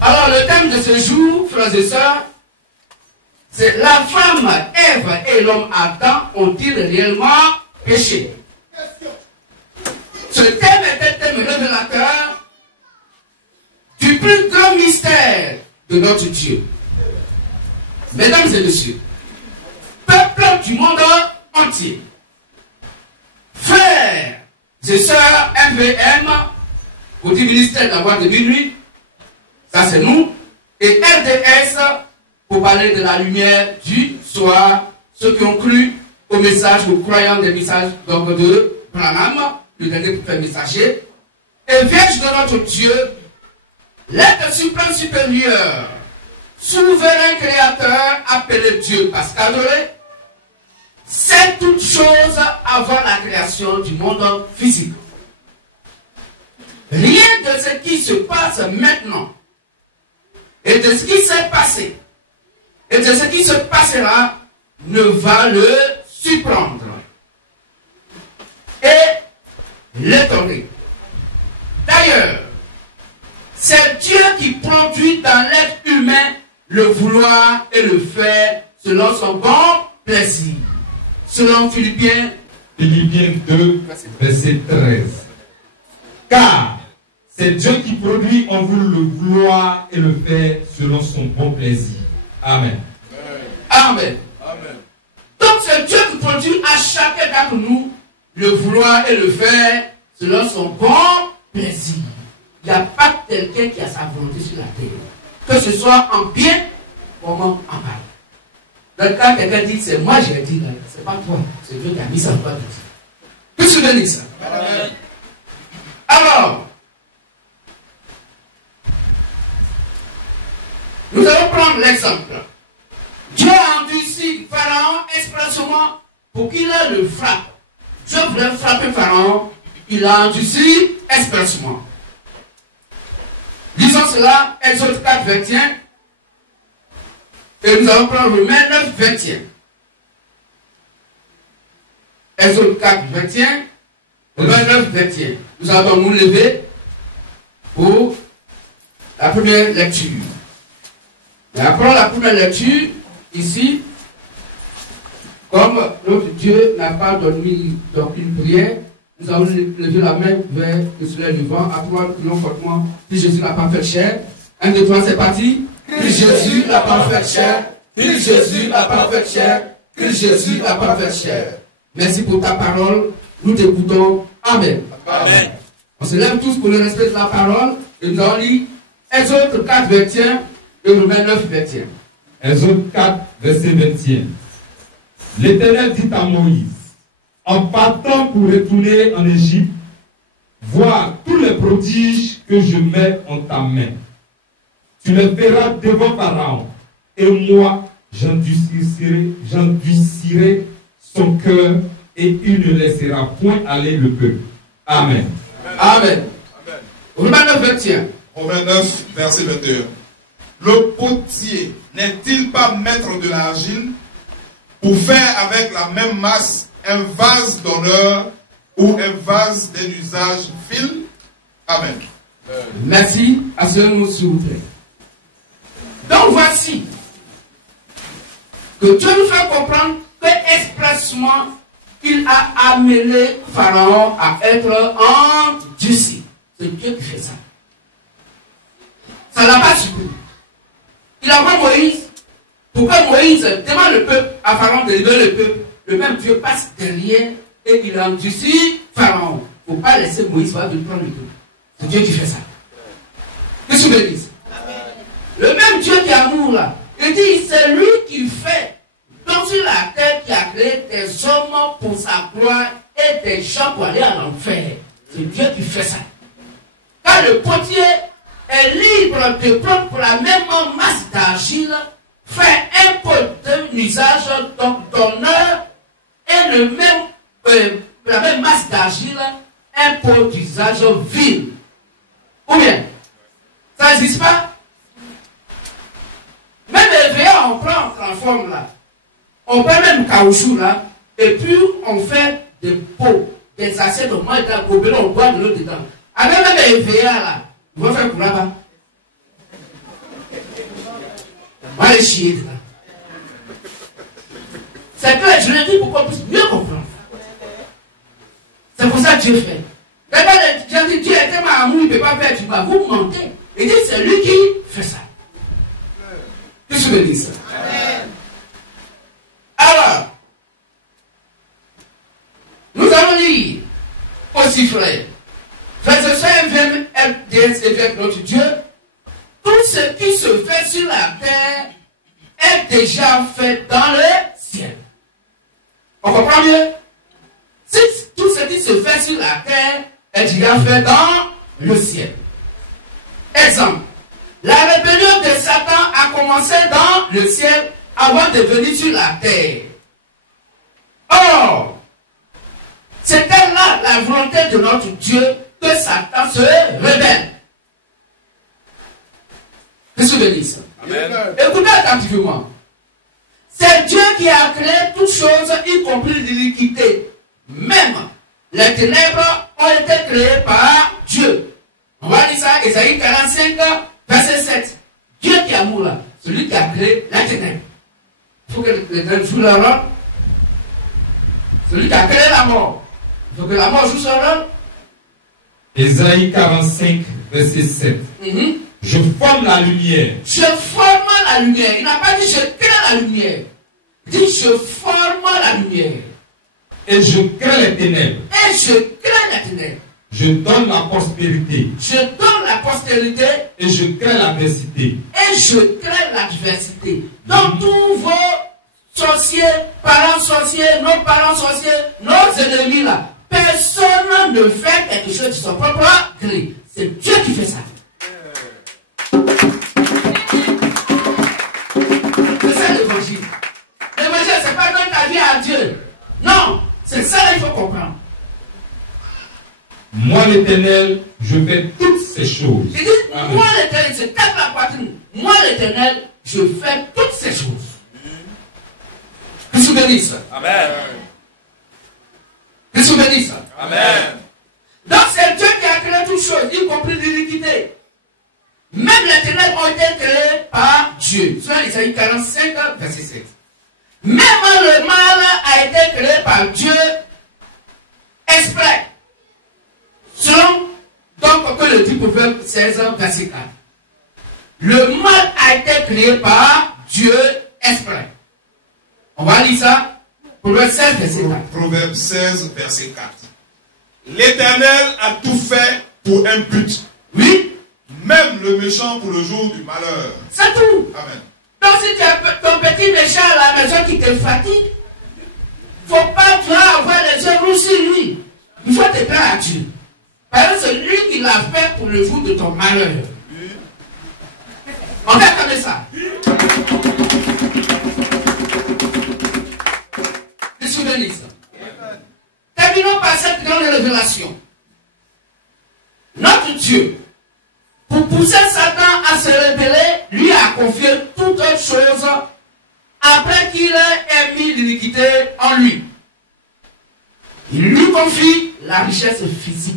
Alors le thème de ce jour, frères et sœurs, c'est la femme Ève et l'homme Adam ont-ils réellement péché? Ce thème est un thème révélateur du plus grand mystère de notre Dieu. Mesdames et messieurs, peuple du monde entier, frères et sœurs FVM, pour du ministère de la voix de minuit, ça c'est nous, et RDS, pour parler de la lumière du soir, ceux qui ont cru au message, aux croyants des messages donc de Branham, le dernier prophète messager, et Vierge de notre Dieu, l'être suprême supérieur, souverain créateur, appelé Dieu Pascal Doré, c'est toute chose avant la création du monde physique. Rien de ce qui se passe maintenant, et de ce qui s'est passé, et de ce qui se passera, ne va le surprendre et l'étonner. D'ailleurs, c'est Dieu qui produit dans l'être humain le vouloir et le faire selon son bon plaisir. Selon Philippiens 2, verset 13. Car c'est Dieu qui produit en vous le vouloir et le faire selon son bon plaisir. Amen. Amen. Amen. Donc c'est Dieu qui produit à chacun d'entre nous le vouloir et le faire selon son bon plaisir. Il n'y a pas quelqu'un qui a sa volonté sur la terre. Que ce soit en bien comme en mal. Donc quand quelqu'un dit c'est moi j'ai dit, c'est pas toi, c'est Dieu qui a mis ça en toi de dire. Que se veut dire ça? Amen. Alors, nous allons prendre l'exemple. Dieu a endurci Pharaon expressement pour qu'il le frappe. Dieu voulait frapper Pharaon, il a endurci expressement. Disons cela, Exode 4, 21. Et nous allons prendre Romains 9, 21. Exode 4, 21. Romains 9, 21. Nous allons nous lever pour la première lecture. Et après la première lecture, ici, comme notre Dieu n'a pas dormi dans une prière, nous allons lever la main vers le soleil levant. À toi, prions fortement. Puis Jésus la parfaite chair. 1, 2, 3, c'est parti. Christ Jésus la parfaite chair. Christ Jésus la parfaite chair. Christ Jésus la parfaite chair. Merci pour ta parole. Nous t'écoutons. Amen. Amen. On se lève tous pour le respect de la parole. Et nous allons lire Exode 4, 21 et Romains 9, 21. Exode 4, verset 21. L'Éternel dit à Moïse, en partant pour retourner en Égypte, vois tous les prodiges que je mets en ta main. Tu les feras devant Pharaon, et moi j'endurcirai son cœur, et il ne laissera point aller le peuple. Amen. Amen. Amen. Romains 9, 21. Romains 9, verset 21. Le potier n'est-il pas maître de l'argile pour faire avec la même masse un vase d'honneur ou un vase d'un usage vil? Amen. Merci à ce nous s'il vous plaît. Donc voici que Dieu nous fait comprendre que expressement il a amené Pharaon à être endurci. C'est Dieu qui fait ça. Ça n'a pas surpris. Il envoie Moïse pour que Moïse demande le peuple à Pharaon de libérer le peuple. Le même Dieu passe derrière et il endurcit Pharaon. Il ne faut pas laisser Moïse de prendre le peuple. C'est Dieu qui fait ça. Qu'est-ce que vous dites? Le même Dieu qui est amour là, il dit c'est lui qui fait. Donc sur la terre qui a créé des hommes pour sa gloire et des gens pour aller à l'enfer. C'est Dieu qui fait ça. Quand le potier est libre de prendre pour la même masse d'argile, faire un pot d'un usage d'honneur et le même, la même masse d'argile, un pot d'usage vil. Ou bien, ça n'existe pas. Même les verres, on prend, on transforme là. On prend même caoutchouc là, et puis on fait des pots, des assiettes, on mange dans le gobelet, on boit de l'eau dedans. Avec même les verres là, ils vont faire pour là-bas. On va aller chier dedans. C'est clair, je le dis pour qu'on puisse mieux comprendre. C'est pour ça que Dieu fait. J'ai dit, Dieu est tellement amour, il ne peut pas faire du mal. Vous mentez. Il dit, c'est lui qui fait ça. Qu'est-ce que je veux dire ça? Alors, nous allons lire aussi, frère. Verset 5, évêque notre Dieu. Tout ce qui se fait sur la terre est déjà fait dans le ciel. On comprend mieux? Si tout ce qui se fait sur la terre est déjà fait dans le ciel. Exemple. La rébellion de Satan a commencé dans le ciel avant de venir sur la terre. Or, c'était là la volonté de notre Dieu que Satan se rebelle. Qu'est-ce que je dis ça? Amen. Écoutez attentivement. C'est Dieu qui a créé toutes choses, y compris l'iniquité. Même les ténèbres ont été créées par Dieu. On va dire ça, Ésaïe 45, verset 7. Dieu qui est amour là, celui qui a créé la ténèbre. Il faut que les ténèbres jouent leur rôle. Celui qui a créé la mort. Il faut que la mort joue son rôle. Ésaïe 45, verset 7. Je forme la lumière. Je forme la lumière. Il n'a pas dit je crée la lumière. Il dit je forme la lumière. Et je crée les ténèbres. Et je crée les ténèbres. Je donne la prospérité. Je donne la postérité. Et je crée l'adversité. Et je crée l'adversité. Donc tous vos sorciers, parents sorciers, nos parents sorciers, nos ennemis là, personne ne fait quelque chose de son propre gré. C'est Dieu qui fait ça. C'est ça l'évangile. L'évangile, c'est pas donner ta vie à Dieu. Non, c'est ça qu'il faut comprendre. Moi l'éternel, je fais toutes ces choses. Il dit, moi l'éternel, c'est tape la poitrine. Moi l'éternel, je fais toutes ces choses. Qu'est-ce que vous dites ça? Amen. Qu'est-ce que vous dites ça? Amen. Donc c'est Dieu qui a créé toutes choses, y compris l'iniquité. Même les ténèbres ont été créées par Dieu. Selon Isaïe 45, verset 7. Même le mal a été créé par Dieu exprès. Selon donc que le dit Proverbe 16, verset 4. Le mal a été créé par Dieu exprès. On va lire ça. Proverbe 16, verset 4. Proverbe 16, verset 4. L'Éternel a tout fait pour un but. Oui. Même le méchant pour le jour du malheur. C'est tout. Amen. Donc si tu as ton petit méchant à la maison qui te fatigue, il ne faut pas avoir les yeux roussis lui. Il faut te prendre à Dieu. Parce que c'est lui qui l'a fait pour le jour de ton malheur. On va comme ça. Les souvenirs. Terminons par cette grande révélation. Notre Dieu, pour pousser Satan à se révéler, lui a confié toutes choses après qu'il ait mis l'iniquité en lui. Il lui confie la richesse physique.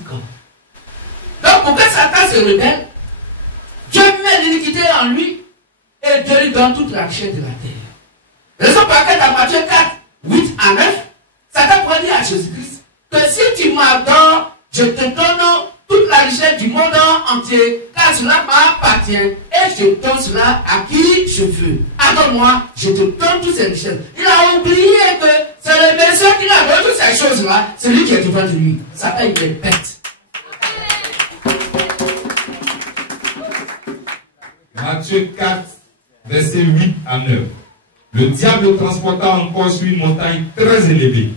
Donc pour que Satan se révèle, Dieu met l'iniquité en lui et Dieu lui donne toute la richesse de la terre. Raison pour laquelle dans Matthieu 4, 8 à 9, Satan pourrait dire à Jésus-Christ que si tu m'adores, je te donne toute la richesse du monde entier, car cela m'appartient, et je donne cela à qui je veux. Adore-moi, je te donne toutes ces richesses. Il a oublié que c'est le Messie qui a donné toutes ces choses-là, c'est lui qui est devant de lui. Satan, il est bête. Matthieu 4, verset 8 à 9. Le diable le transporta encore sur une montagne très élevée,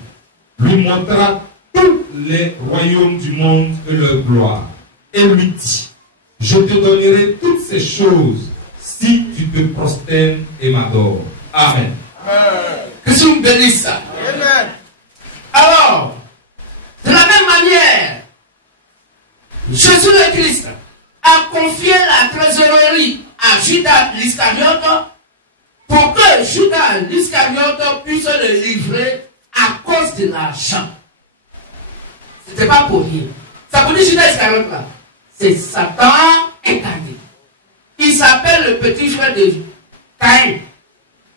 lui montra tous les royaumes du monde et leur gloire, et lui dit, je te donnerai toutes ces choses si tu te prosternes et m'adores. Amen. Que Dieu nous bénisse ça. Amen. Alors, de la même manière, Jésus le Christ a confié la trésorerie à Judas l'Iscariote pour que Judas l'Iscariote puisse le livrer à cause de l'argent. C'était pas pour rien. Ça veut dire Judas Iscariote là. C'est Satan incarné. Il s'appelle le petit frère de Caïn.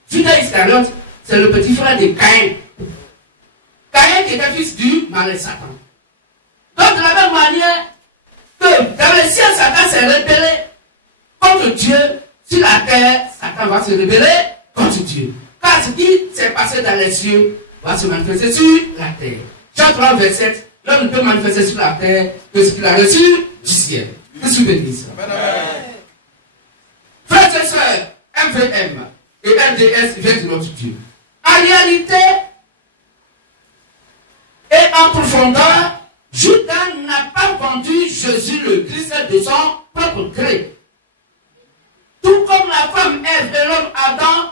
Judas Iscariote, c'est le petit frère de Caïn. Caïn qui était fils du malin Satan. Donc de la même manière que dans le ciel, Satan s'est rebellé contre Dieu, sur la terre, Satan va se rebeller contre Dieu. Car ce qui s'est passé dans les cieux va se manifester sur la terre. Jean 3, verset 7, l'homme ne peut manifester sur la terre que ce qu'il a reçu du ciel. Que souvenez ça. Frères et sœurs, MVM et LDS viennent de notre Dieu. En réalité, et en profondeur, Judas n'a pas vendu Jésus le Christ de son propre gré. Tout comme la femme Ève et l'homme Adam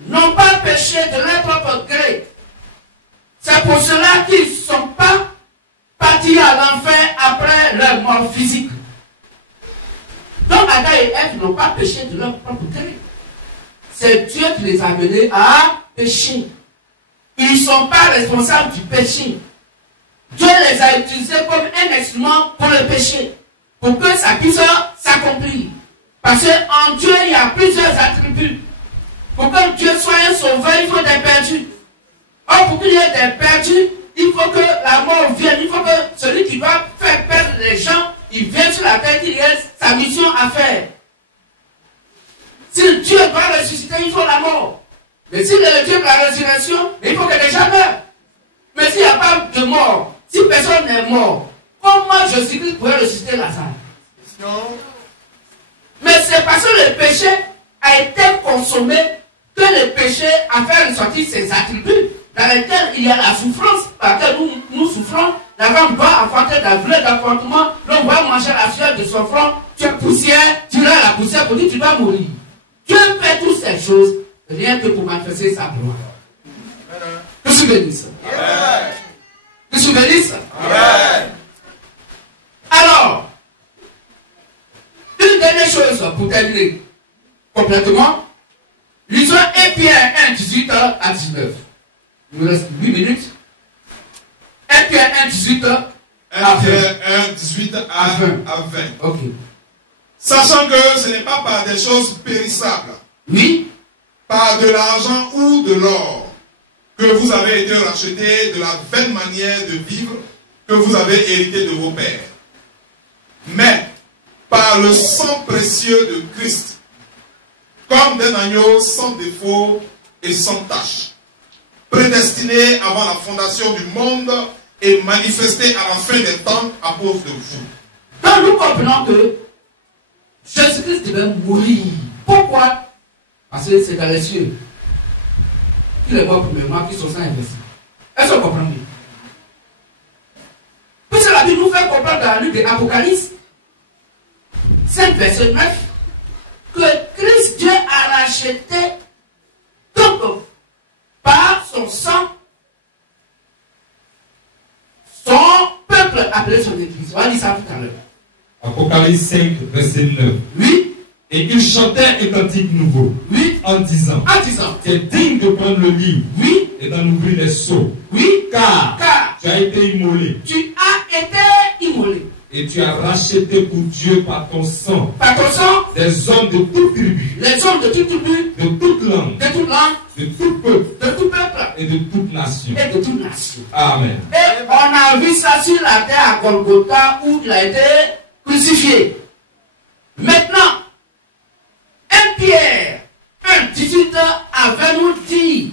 n'ont pas péché de leur propre gré. C'est pour cela qu'ils ne sont pas partis à l'enfer après leur mort physique. Donc Adam et Ève n'ont pas péché de leur propre gré. C'est Dieu qui les a menés à pécher. Ils ne sont pas responsables du péché. Dieu les a utilisés comme un instrument pour le péché, pour que ça puisse s'accomplir. Parce qu'en Dieu, il y a plusieurs attributs. Pour que Dieu soit un sauveur, il faut des perdus. Or, pour qu'il y ait des perdus, il faut que la mort vienne. Il faut que celui qui va faire perdre les gens, il vienne sur la terre, qu'il ait sa mission à faire. Si Dieu doit ressusciter, il faut la mort. Mais s'il est le Dieu de la résurrection, il faut que les gens meurent. Mais s'il n'y a pas de mort, si personne n'est mort, comment Jésus-Christ pourrait ressusciter Lazare? Mais c'est parce que le péché a été consommé que le péché a fait ressortir ses attributs dans lesquels il y a la souffrance, par laquelle nous souffrons. La femme doit enfanter d'un vrai enfantement, l'homme va manger la sueur de son front, tu es poussière, tu as la poussière pour dire tu vas mourir. Dieu fait toutes ces choses rien que pour manifester sa gloire. Que je bénisse. Que je bénisse. Alors, une dernière chose pour terminer complètement. Lisons 1 Pierre 1, 18 à 19. Il nous reste 8 minutes. 1 Pierre 1, 18 à 20. 1 Pierre 1, 18 à 20. Ok. Sachant que ce n'est pas par des choses périssables, oui, par de l'argent ou de l'or, que vous avez été rachetés de la vaine manière de vivre que vous avez hérité de vos pères, mais par le sang précieux de Christ, comme d'un agneau sans défaut et sans tache, prédestiné avant la fondation du monde et manifesté à la fin des temps à cause de vous. Donc nous comprenons que Jésus-Christ devait mourir. Pourquoi? Parce que c'est dans les cieux qu'il est mort premièrement, puis son sang est versé. Est-ce qu'on comprend bien? Puisque la Bible nous fait comprendre dans la lutte de l'Apocalypse 5, verset 9, que Christ Dieu a racheté donc par son sang son peuple appelé son église. On va dire ça tout à l'heure. Apocalypse 5, verset 9. Oui. Et il chantait un cantique nouveau. Oui. En disant. Tu es digne de prendre le livre. Oui. Et d'en ouvrir les sceaux. Oui. Car tu as été immolé. Tu as été immolé. Et tu as racheté pour Dieu par ton sang. Par ton sang. Des hommes de toute tribu. Les hommes de toute tribu. De toute langue. De toute langue. De tout peuple. De tout peuple. Et de toute nation. Et de toute nation. Amen. Et on a vu ça sur la terre à Golgotha où il a été crucifié. Maintenant, 1 Pierre 1, 18 avait nous dit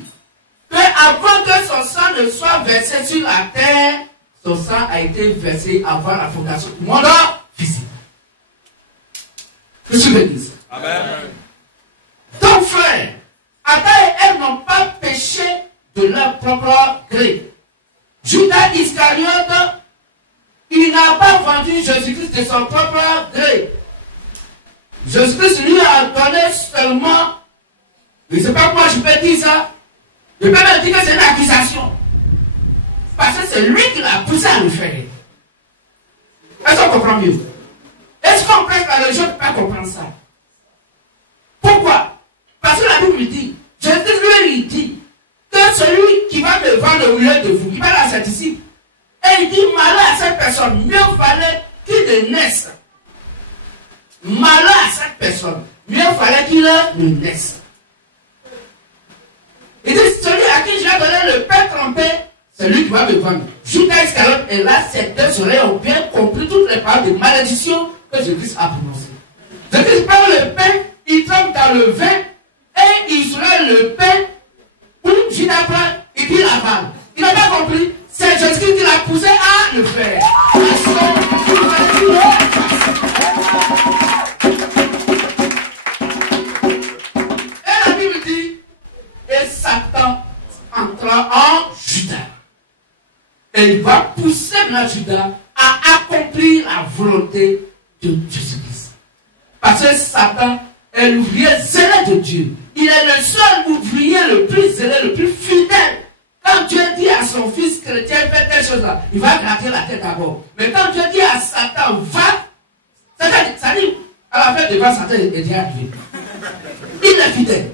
que avant que son sang ne soit versé sur la terre, son sang a été versé avant la fondation du monde physique. Que je bénisse. Amen. Donc frère, Adam et Ève n'ont pas péché de leur propre gré. Judas Iscariote, il n'a pas vendu Jésus-Christ de son propre gré. Jésus-Christ lui a donné seulement, je ne sais pas pourquoi je peux dire ça, je peux même dire que c'est une accusation. Parce que c'est lui qui l'a poussé à le faire. Est-ce qu'on comprend mieux? Est-ce qu'on prête la religion ne peut pas comprendre ça? Pourquoi? Parce que la Bible dit, Jésus lui dit, que celui qui va me vendre au milieu de vous, il va à ses disciples, et il dit, malheur à cette personne, mieux fallait qu'il ne naisse. Malheur à cette personne, mieux fallait qu'il ne naisse. Il dit, celui à qui j'ai donné le pain trempé, c'est lui qui va me vendre. Judas Iscariote, et là, ces deux oreilles ont bien compris toutes les paroles de malédiction que Jésus a prononcées. Jésus prend le pain, il trempe dans le vin, et il soulève le pain, pour Judas prend, et puis il avale. Il n'a pas compris. C'est Jésus qui l'a poussé à le faire. Et la Bible dit, et Satan entra en Judas. Et il va pousser la Judas à accomplir la volonté de Jésus-Christ. Parce que Satan est l'ouvrier zélé de Dieu. Il est le seul ouvrier le plus zélé, le plus fidèle. Quand Dieu dit à son fils chrétien, fais telle chose là, il va gratter la tête d'abord. Mais quand Dieu dit à Satan, va, ça dit, à la fin devant Satan, il est déjà arrivé. Il est fidèle.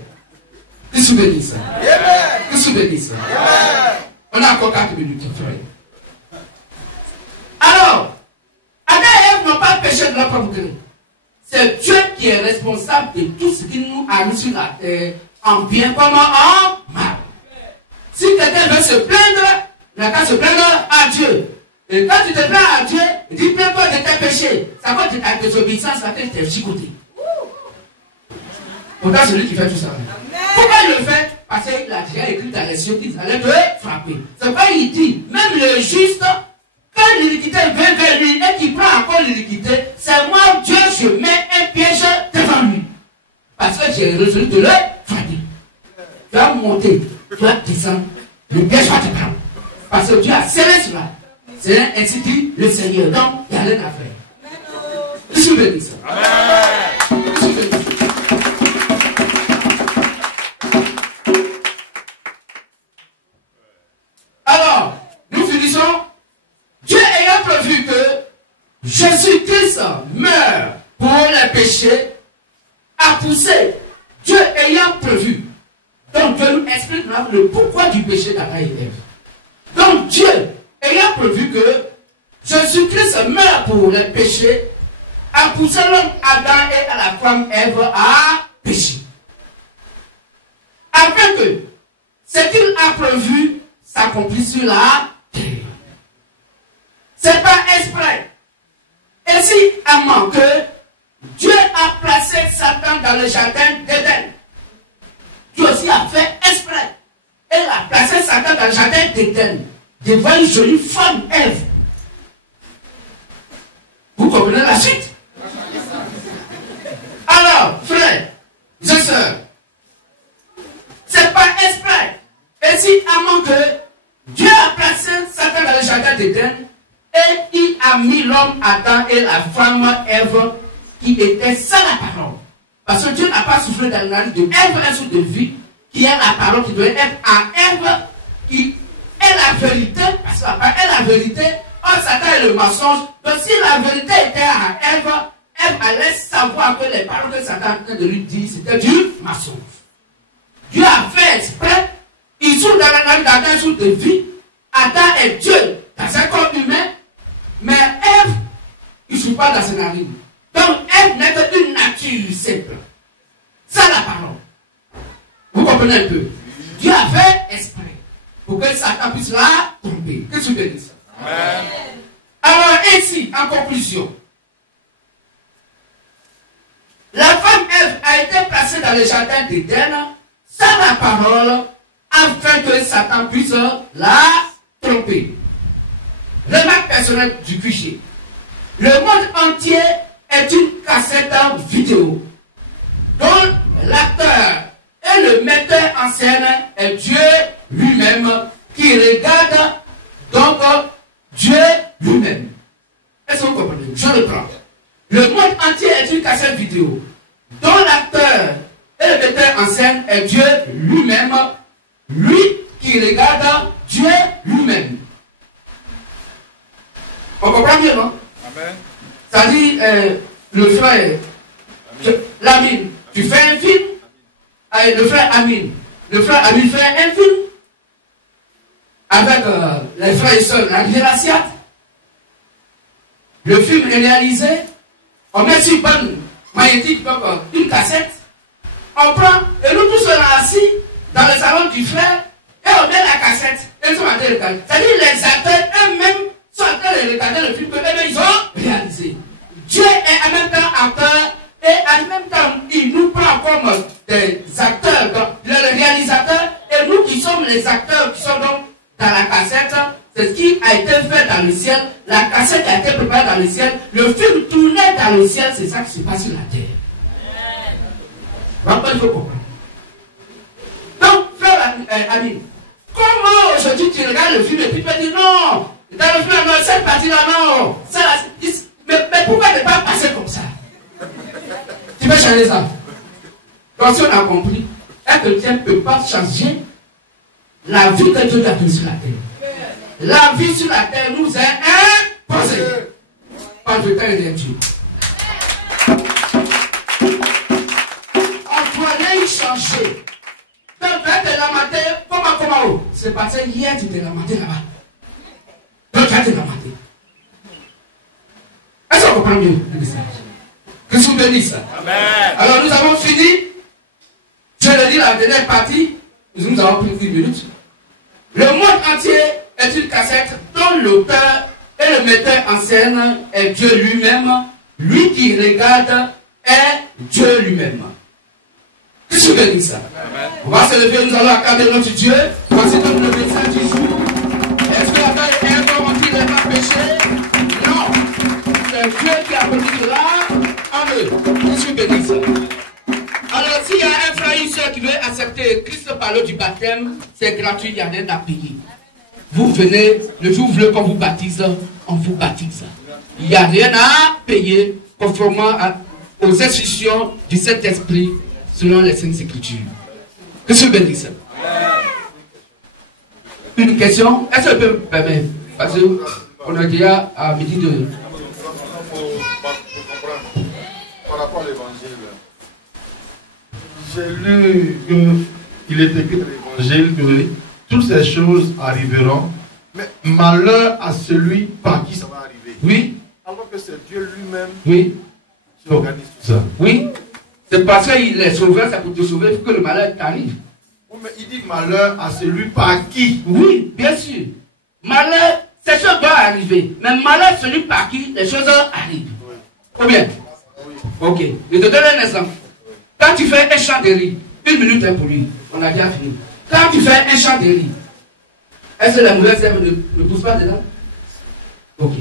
Que se bénisse ça. Que se bénisse ça. On a encore 4 minutes, frère. Alors, Adam et Ève n'ont pas péché de leur propre gré. C'est Dieu qui est responsable de tout ce qui nous arrive sur la terre, en bien comme en mal. Si quelqu'un veut se plaindre, il n'a qu'à se plaindre à Dieu. Et quand tu te plains à Dieu, il dit plains-toi de tes péchés. Ça va de ta désobéissance, ça fait tes chicotés. Pourtant, c'est lui qui fait tout ça. Pourquoi il le fait? Parce qu'il a déjà écrit dans les cieux qu'il allait te frapper. C'est pourquoi il dit, même le juste, quand l'iniquité vient vers lui et qu'il prend encore l'iniquité, c'est moi, Dieu, je mets un piège devant lui. Parce que j'ai résolu de le frapper. Tu vas monter, tu vas descendre, le piège va te prendre. Parce que Dieu a scellé cela. C'est ainsi dit le Seigneur. Donc, il y a rien à faire. Je suis béni ça. Je suis béni ça. Alors, nous finissons. Dieu ayant prévu que Jésus-Christ meurt pour les péchés, a poussé. Dieu ayant prévu. Donc Dieu nous explique le pourquoi du péché d'Adam et Ève. Donc Dieu ayant prévu que Jésus-Christ meurt pour les péchés, a poussé l'homme Adam et à la femme Ève à pécher. Afin que ce qu'il a prévu s'accomplisse sur la terre. C'est pas exprès. Et si amant que Dieu a placé Satan dans le jardin d'Éden, Dieu aussi a fait exprès. Il a placé Satan dans le jardin d'Éden devant une jolie femme Ève. Vous comprenez la suite? Alors, frères et sœurs, c'est pas exprès. Et si amant que Dieu a placé Satan dans le jardin d'Éden et il a mis l'homme Adam et la femme Ève qui étaient sans la parole. Parce que Dieu n'a pas soufflé dans la vie de Ève un souffle de vie qui est la parole qui doit être à Ève qui est la vérité. Parce que la parole est la vérité. Or Satan est le mensonge. Donc si la vérité était à Ève, Ève allait savoir que les paroles que Satan était de lui dire c'était du mensonge. Dieu a fait exprès. Il souffle dans la vie d'Adam un souffle de vie. Adam est Dieu dans un corps humain. Mais Ève, il ne souffle pas dans ses narines. Donc Ève n'est qu'une nature simple. Ça la parole. Vous comprenez un peu? Dieu a fait exprès pour que Satan puisse la tromper. Qu'est-ce que tu veux dire ça? Amen. Alors ainsi, en conclusion, la femme Ève a été placée dans le jardin d'Éden sans la parole afin que Satan puisse la tromper. Remarque personnelle du cliché. Le monde entier est une cassette vidéo dont l'acteur et le metteur en scène est Dieu lui-même qui regarde donc Dieu lui-même. Est-ce que vous comprenez? Je reprends. Le monde entier est une cassette vidéo dont l'acteur et le metteur en scène est Dieu lui-même, lui qui regarde Dieu lui-même. On comprend bien, non? Amen. Ça dit, le frère, Lamine, tu fais un film, le frère Amine fait un film avec les frères et sœurs, la Gérasiat. Le film est réalisé, on met sur bonne magnétique, une cassette, on prend, et nous tous on est assis, dans le salon du frère et on met la cassette. Et ils sont en train de regarder. C'est-à-dire les acteurs eux-mêmes sont en train de regarder le film que eux-mêmes ils ont réalisé. Dieu est en même temps acteur et en même temps il nous prend comme des acteurs, donc le réalisateur et nous qui sommes les acteurs qui sont donc dans la cassette. C'est ce qui a été fait dans le ciel. La cassette a été préparée dans le ciel. Le film tournait dans le ciel. C'est ça qui se passe sur la terre. Donc, il faut comprendre. Donc, frère ami, comment aujourd'hui tu regardes le film et puis tu te dis non, dans le film, non, cette partie-là, non. Mais pourquoi ne pas passer comme ça? Tu peux changer ça. Donc, si on a compris, un chrétien ne peut pas changer la vie que Dieu a donnée sur la terre. La vie sur la terre nous est imposée par le temps et Dieu. On doit rien changer. Donc, tu es lamenté, comment? C'est parce que hier tu t'es lamenté là-bas. Donc, tu as été lamenté. Est-ce qu'on comprend mieux le message? Que je vous bénisse. Alors, nous avons fini. Je le dis la dernière partie. Nous avons pris 10 minutes. Le monde entier est une cassette dont l'auteur et le metteur en scène est Dieu lui-même. Lui qui regarde est Dieu lui-même. Qu'est-ce que je veux dire ça? On va se lever, nous allons accorder notre Dieu. Voici donc le message du jour. Est-ce que la terre est un homme qui n'a pas péché? Non. C'est Dieu qui a produit cela en eux. Qu'est-ce que je veux dire ça? Alors, s'il y a un frère ou une soeur qui veut accepter Christ par l'eau du baptême, c'est gratuit, il n'y a rien à payer. Vous venez, le jour où vous voulez qu'on vous baptise, on vous baptise. Il n'y a rien à payer conformément aux instructions du Saint-Esprit selon les Saintes Écritures. Qu'est-ce que je veux dire ça? Une question? Est-ce que je peux me permettre? Parce qu'on est déjà à midi de... Par rapport à l'évangile, j'ai lu qu'il est écrit dans l'évangile que toutes ces choses arriveront, mais malheur à celui par qui ça va arriver. Oui. Alors que c'est Dieu lui-même qui organise tout ça. Oui. C'est parce qu'il est sauveur, c'est pour te sauver que le malheur t'arrive. Oui, mais il dit malheur à celui par qui. Oui, bien sûr. Malheur, ces choses doivent arriver. Mais malheur, celui par qui les choses arrivent. Oui. Ou bien? Oui. Ok. Je te donne un exemple. Quand tu fais un chant de riz, 1 minute pour lui, on a déjà fini. Quand tu fais un chant de riz, est-ce que la mauvaise herbe ne pousse pas dedans? Ok.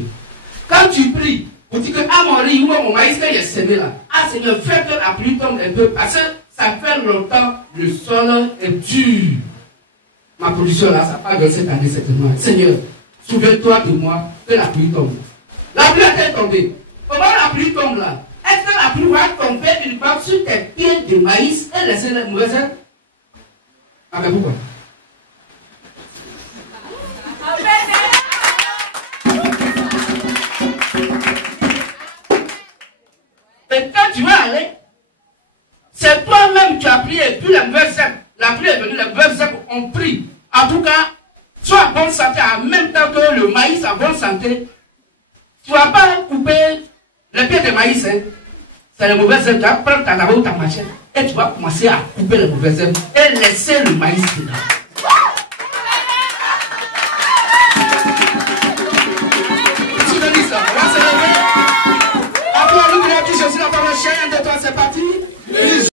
Quand tu pries, on dit que ah mon riz ou mon maïs qu'il est semé là, ah Seigneur, fais que la pluie tombe un peu, parce que ça fait longtemps, le sol est dur. Ma production là, ça part de cette année certainement. Seigneur, souviens-toi de moi, que la pluie tombe. La pluie a-t-elle tombé? Comment la pluie tombe là? Est-ce que la pluie va tomber uniquement sur tes pieds de maïs et laisser les mauvaises herbes? Ah ben pourquoi? Et quand tu vas aller, c'est toi-même qui as prié, et puis les mauvaises herbes, la pluie est venue, les mauvaises herbes ont pris. En tout cas, sois en bonne santé en même temps que le maïs en bonne santé. Tu ne vas pas couper les pieds de maïs, hein. C'est les mauvaises herbes. Tu vas prendre ta lave ou ta machette et tu vas commencer à couper les mauvaises herbes et laisser le maïs dedans. Tu me dis ça, on va se lever. Après, nous, Jésus, la parole, chien de toi, c'est parti.